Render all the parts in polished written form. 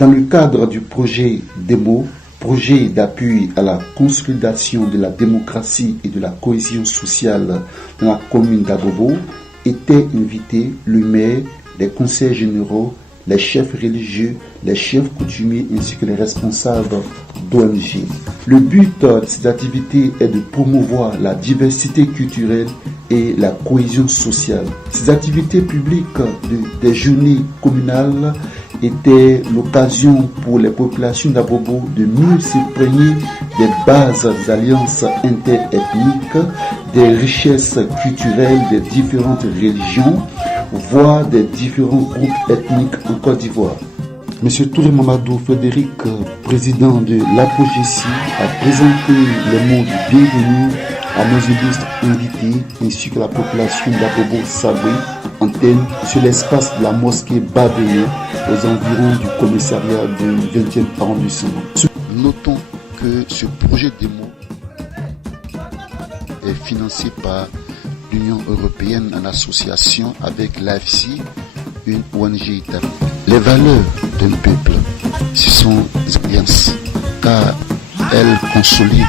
Dans le cadre du projet DEMO, projet d'appui à la consolidation de la démocratie et de la cohésion sociale dans la commune d'Abobo, étaient invités le maire, les conseils généraux, les chefs religieux, les chefs coutumiers ainsi que les responsables d'ONG. Le but de cette activité est de promouvoir la diversité culturelle et la cohésion sociale. Ces activités publiques des journées communales étaient l'occasion pour les populations d'Abobo de mieux s'imprégner des bases des alliances interethniques, des richesses culturelles des différentes religions, voire des différents groupes ethniques en Côte d'Ivoire. Monsieur Touré Mamadou Frédéric, président de l'APOGC, a présenté les mots de bienvenue à nos illustres invités ainsi que la population d'Abobo Sabri, antenne sur l'espace de la mosquée Babéé aux environs du commissariat du 20e arrondissement. Notons que ce projet démo est financé par l'Union européenne en association avec l'AFC, une ONG italienne. Les valeurs d'un peuple, ce sont les alliances, car elles consolident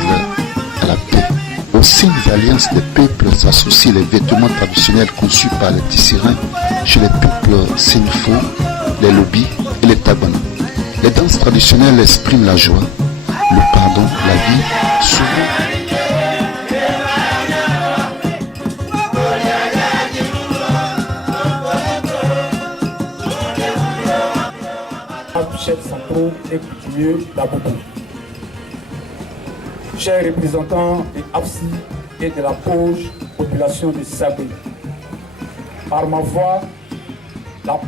à la paix. Au sein des alliances, les peuples s'associent les vêtements traditionnels conçus par les tisserands chez les peuples sénifaux, les lobbies et les tabana. Les danses traditionnelles expriment la joie, le pardon, la vie, souvent. Chefs centraux et coutumiers d'Abobo. Chers représentants des AFSI et de la population de Sabri, par ma voix, la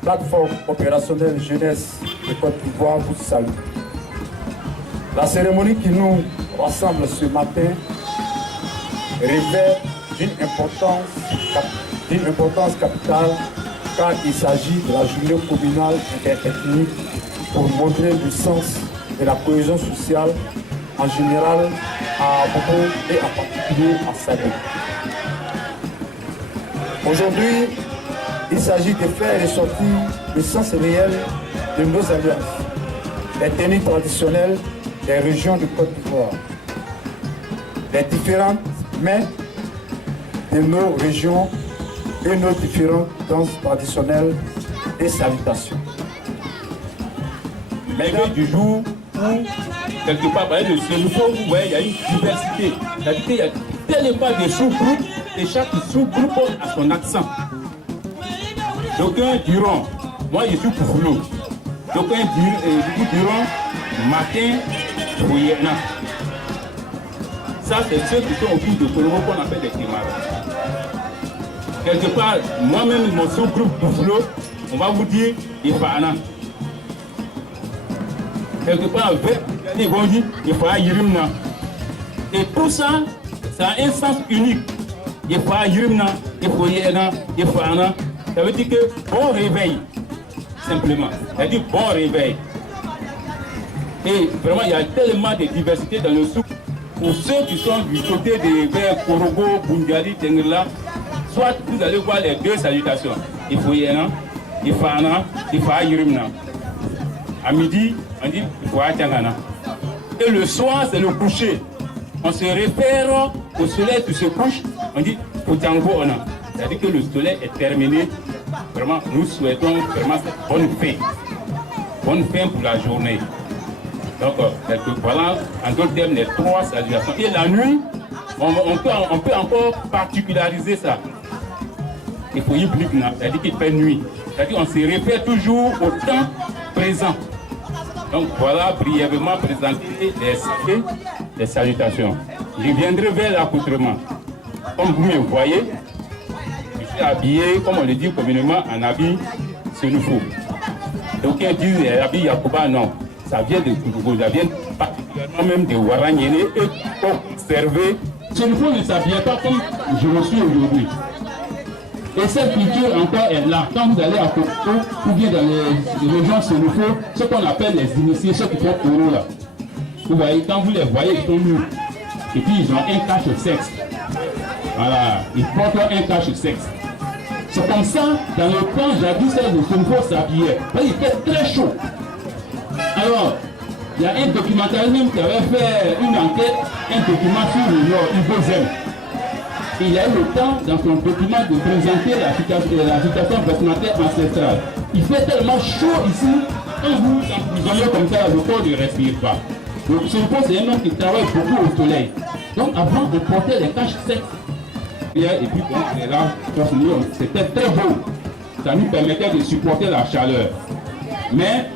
plateforme opérationnelle jeunesse de Côte d'Ivoire, vous salue. La cérémonie qui nous rassemble ce matin revêt d'une importance capitale, car il s'agit de la journée communale interethnique pour montrer le sens de la cohésion sociale en général à Abobo et en particulier à Sabri. Aujourd'hui, il s'agit de faire ressortir le sens réel de nos alliances, les tenues traditionnelles des régions de Côte d'Ivoire, les différentes mains de nos régions et nos différentes danses traditionnelles et salutations. L'éveil du jour où, quelque part, le Sénégal, vous voyez, il y a une diversité. C'est-à-dire qu'il y a tellement de sous-groupes et chaque sous-groupe a son accent. D'aucuns diront, moi je suis Poufoulou. D'aucuns diront, matin, Bouyena. Ça, c'est ceux qui sont autour de Colombo qu'on appelle des Kémaras. Quelque part, moi-même, mon sous-groupe Poufoulou, on va vous dire Ifana. Quelque part, ils vont dire Ifa Yirimna. Et tout ça, ça a un sens unique. Ifa Yirimna, Ifoyena, Ifana. Ça veut dire que bon réveil, simplement. Ça veut dire bon réveil. Et vraiment, il y a tellement de diversité dans le souk. Pour ceux qui sont du côté de vers Korogo, Bungali, Tengela, soit vous allez voir les deux salutations. Ifoyena, Ifana, Ifa Yirimna. À midi, on dit Ifoa Tchangana. Et le soir, c'est le coucher. On se réfère au soleil qui se couche, on dit Potango Ona. C'est-à-dire que le soleil est terminé. Vraiment, nous souhaitons vraiment cette bonne fin. Bonne fin pour la journée. Donc, voilà, en d'autres termes, les trois salutations. Et la nuit, on peut encore particulariser ça. Il faut y bliquer, c'est-à-dire qu'il fait nuit. C'est-à-dire qu'on se réfère toujours au temps présent. Donc voilà, brièvement présenter les salutations. Je viendrai vers l'accoutrement. Comme vous me voyez, je suis habillé, comme on le dit communément, en habit Sénoufou. Donc ils disent l'habit Yakuba, non. Ça vient de Koudougou, ça vient particulièrement même de Waranyene et observer. Sénoufou ne s'habille pas comme je le suis aujourd'hui. Et cette culture encore est là. Quand vous allez à Koudougou, ou bien dans les régions Sénoufou, ce qu'on appelle les initiés, ceux qui font Koro là. Vous voyez, quand vous les voyez, ils sont nus. Et puis ils ont un cache-sexe. Voilà, ils portent un cache-sexe. C'est comme ça, dans le temps jadis, le Sonko s'habillait. Il était très chaud. Alors, il y a un documentariste même qui avait fait une enquête, un document sur le Nord, Hugo Zem. Il a eu le temps, dans son document, de présenter la situation vestimentaire ancestrale. Il fait tellement chaud ici, quand vous emprisonnez comme ça, le corps ne respire pas. Donc, Sonko, c'est un homme qui travaille beaucoup au soleil. Donc, avant, on portait les caches secs. Et puis, là, c'était très beau. Ça nous permettait de supporter la chaleur. Mais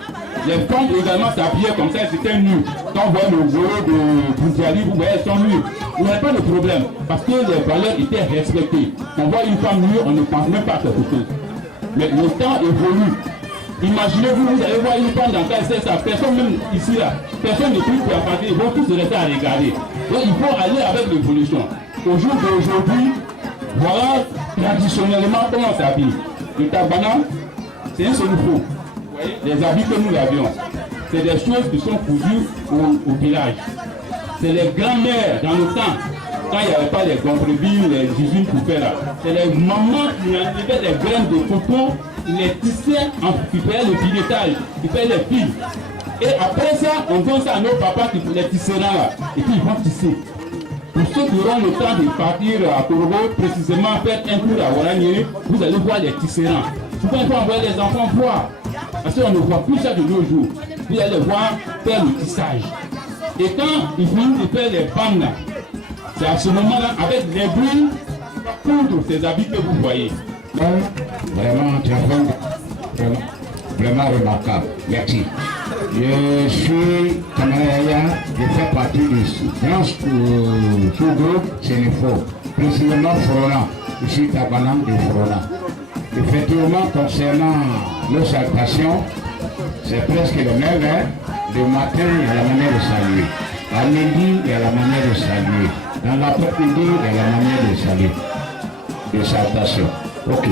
les femmes également s'habillaient comme ça, c'était nu. Quand on voit le gros de Bouzali, vous voyez, elles sont nues. Il n'y avait pas de problème, parce que les valeurs étaient respectées. On voit une femme nue, on ne pense même pas à quelque chose. Mais le temps évolue. Imaginez-vous, vous allez voir une femme dans ça, personne même ici là, personne ne peut plus apporter, ils vont tous rester à regarder. Donc il faut aller avec l'évolution. Au jour d'aujourd'hui, voilà traditionnellement comment on s'habille. Le tabana, c'est un seul faux. Les habits que nous avions, c'est des choses qui sont cousues au village. C'est les grands-mères dans le temps, quand il n'y avait pas les gonfrebilles, les usines pour faire là. C'est les mamans qui enlevaient les graines de coton, ils les tissaient, ils faisaient le filetage, ils faisaient les fils. Et après ça, on donne ça à nos papas qui les tisseront là. Et puis ils vont tisser. Pour ceux qui auront le temps de partir à Togo, précisément faire un tour à Waranié, vous allez voir les tisserands. Souvent, il faut envoyer les enfants voir. Parce qu'on ne voit plus ça de nos jours. Vous allez voir faire le tissage. Et quand ils finissent de faire les bandes, c'est à ce moment-là, avec les bruits, coudre ces habits que vous voyez. Vraiment, vraiment remarquable. Merci. Je suis Kamaraya, je fais partie du grand sous-groupe Sénéfo, précisément Frona. Je suis Tabanam de Frona. Effectivement, concernant nos salutations, c'est presque le même. Hein? Le matin, il y a la manière de saluer. À midi, il y a la manière de saluer. Dans l'après-midi, il y a la manière de saluer. De salutation. Ok.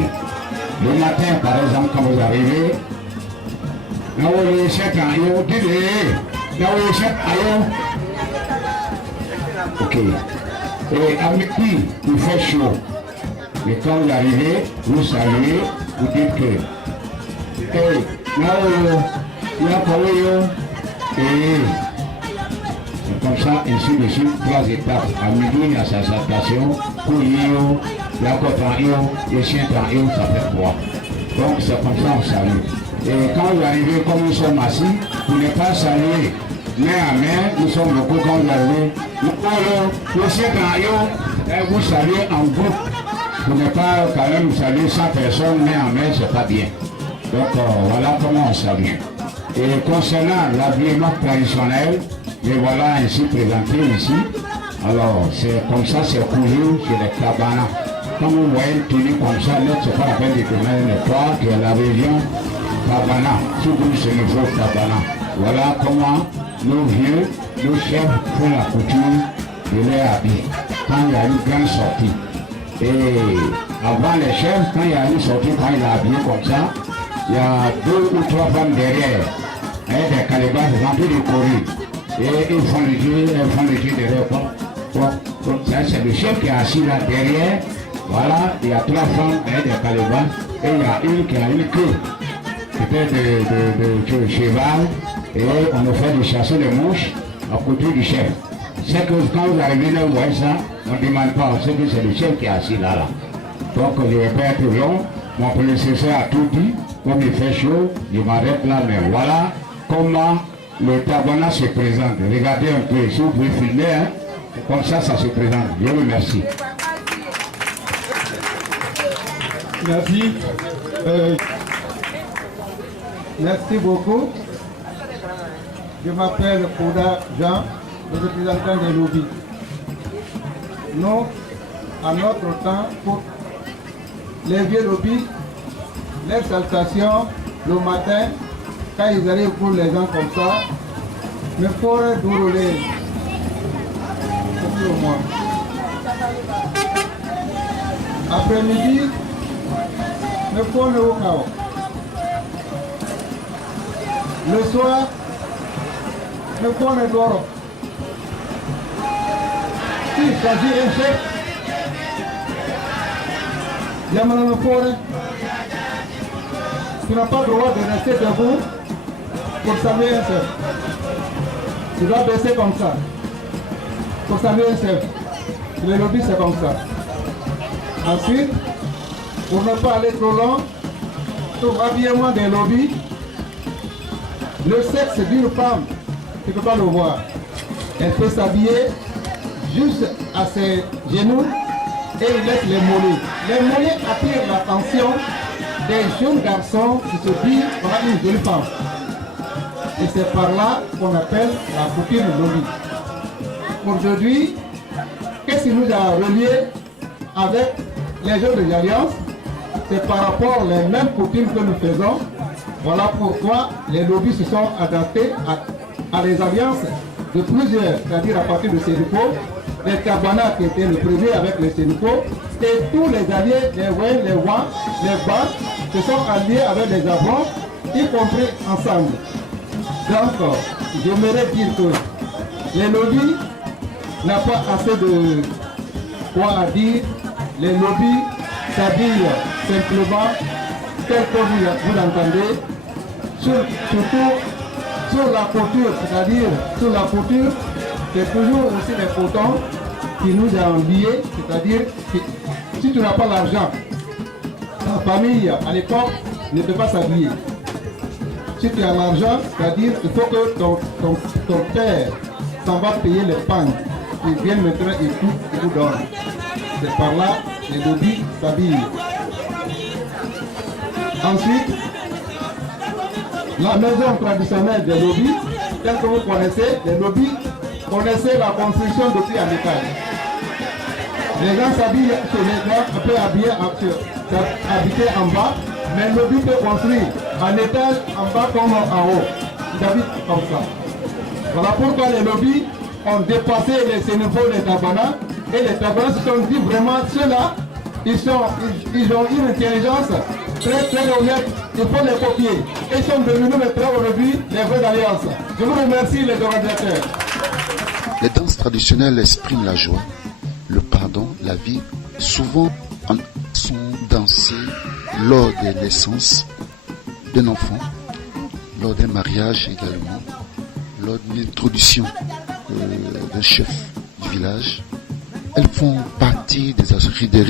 Le matin, par exemple, quand vous arrivez, ok. Et à midi, il fait chaud. Mais quand vous arrivez, vous saluez, vous dites que hey, c'est comme ça, ainsi de suite, 3 étapes. À midi, il y a sa salutation, Kouyo, la Kotanyo, le chien Tanyo, ça fait 3. Donc c'est comme ça on salue. Et quand vous arrivez, comme nous sommes assis, vous n'êtes pas salué main à main, nous sommes beaucoup quand vous arrivez. Le chien Tanyo, vous saluez en groupe. Vous n'êtes pas quand même saluer 100 personnes main en main, c'est pas bien. Donc voilà comment on salue. Et concernant l'habillement traditionnel, les voilà ainsi présenté ici. Alors c'est comme ça, c'est cousu sur les tabanas. Quand vous voyez une tenue comme ça, c'est pas la peine de connaître le toit qui est la région Tabana, sous-groupe Sénéfo Tabana. Voilà comment nos vieux, nos chefs font la couture de leur habit quand il y a une grande sortie. Et avant les chefs, quand il y a une sortie, quand il est habillé comme ça, il y a 2 ou 3 femmes derrière, avec des calebasses remplies de courrier. Et ils font le jeu derrière. Bon, ça c'est le chef qui est assis là derrière. Voilà, il y a 3 femmes avec des calebasses et il y a une qui a une queue. Peut-être de cheval. Et on nous fait de chasser les mouches à côté du chef. C'est que quand vous arrivez là, vous voyez ça, on ne demande pas, on sait que c'est le chef qui est assis là. Donc je ne vais pas être long. Mon prédécesseur a tout dit. Comme il fait chaud, je m'arrête là, mais voilà comment le tabana se présente. Regardez un peu, si vous pouvez filmer, hein, comme ça se présente. Je vous remercie. Merci. Merci beaucoup. Je m'appelle Kouda Jean, le représentant des lobbies. Nous, à notre temps, pour les vieux lobbies, les salutations le matin, quand ils arrivent pour les gens comme ça, mais pour dérouler, c'est au moins. Après-midi, mais pour le chaos. Le soir, mais pour le doro. S'il s'agit d'un chef, Yamanama Forêt, tu n'as pas le droit de rester debout pour saluer un chef. Tu dois baisser comme ça. Pour saluer un chef. Le lobby, c'est comme ça. Ensuite, pour ne pas aller trop loin, tout l'habillement des lobbies, le sexe d'une femme, tu ne peux pas le voir. Elle peut s'habiller juste à ses genoux et il laisse les mollets. Les mollets attirent l'attention des jeunes garçons qui se disent qu'on a une jolie femme. Et c'est par là qu'on appelle la coutume lobby. Aujourd'hui, qu'est-ce qui nous a reliés avec les jeunes de l'Alliance? C'est par rapport aux mêmes coutumes que nous faisons. Voilà pourquoi les lobbies se sont adaptés à les alliances de plusieurs, c'est-à-dire à partir de Sénico, les Kabana qui étaient le premier avec les Sénico, et tous les alliés, les Wen, les Wan, les Bas, se sont alliés avec les Avons, y compris ensemble. Donc, j'aimerais dire que les lobbies n'ont pas assez de quoi à dire. Les lobbies s'habillent simplement tel que vous l'entendez, surtout sur la couture, c'est-à-dire sur la couture, c'est toujours aussi les cotons qui nous ont habillés, c'est-à-dire que si tu n'as pas l'argent, ta famille à l'époque ne peut pas s'habiller. Si tu as l'argent, c'est-à-dire qu'il faut que ton père s'en va payer les pannes, il vient maintenant et tout, il vous donne. C'est par là les lobbies s'habillent. Ensuite, la maison traditionnelle des lobbies, telle que vous connaissez, les lobbies connaissaient la construction depuis un étage. Les gens s'habillent chez les gens, peuvent habiter en bas, mais le lobby peut construire un étage en bas comme en haut. Ils habitent comme ça. Voilà pourquoi les lobbies ont dépassé les Sénéfaux, les Tabana, et les Tabana se sont dit vraiment, ceux-là, ils ont une intelligence très très honnête, il faut les copier. Et ils sont devenus maintenant aujourd'hui les vraies alliances. Je vous remercie les organisateurs. Les danses traditionnelles expriment la joie, le pardon, la vie. Souvent sont dansées lors de naissance d'un enfant, lors d'un mariage également, lors de l'introduction d'un chef du village. Elles font partie des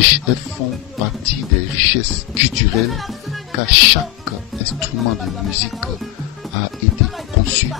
richesses culturelles car chaque instrument de musique a été conçu.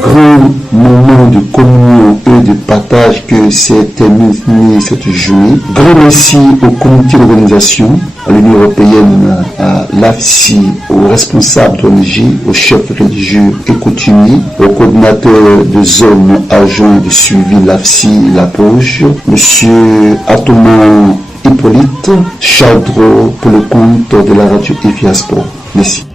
Grand moment de communion et de partage que s'est terminé cette journée. Grand merci au comité d'organisation, à l'Union européenne, à l'AFSI, aux responsables d'ONG, aux chefs religieux et coutumiers, aux coordinateurs de zones agents de suivi l'AFSI, la Poge, monsieur Atoman Hippolyte Chadro pour le compte de la radio Eviasport. Merci.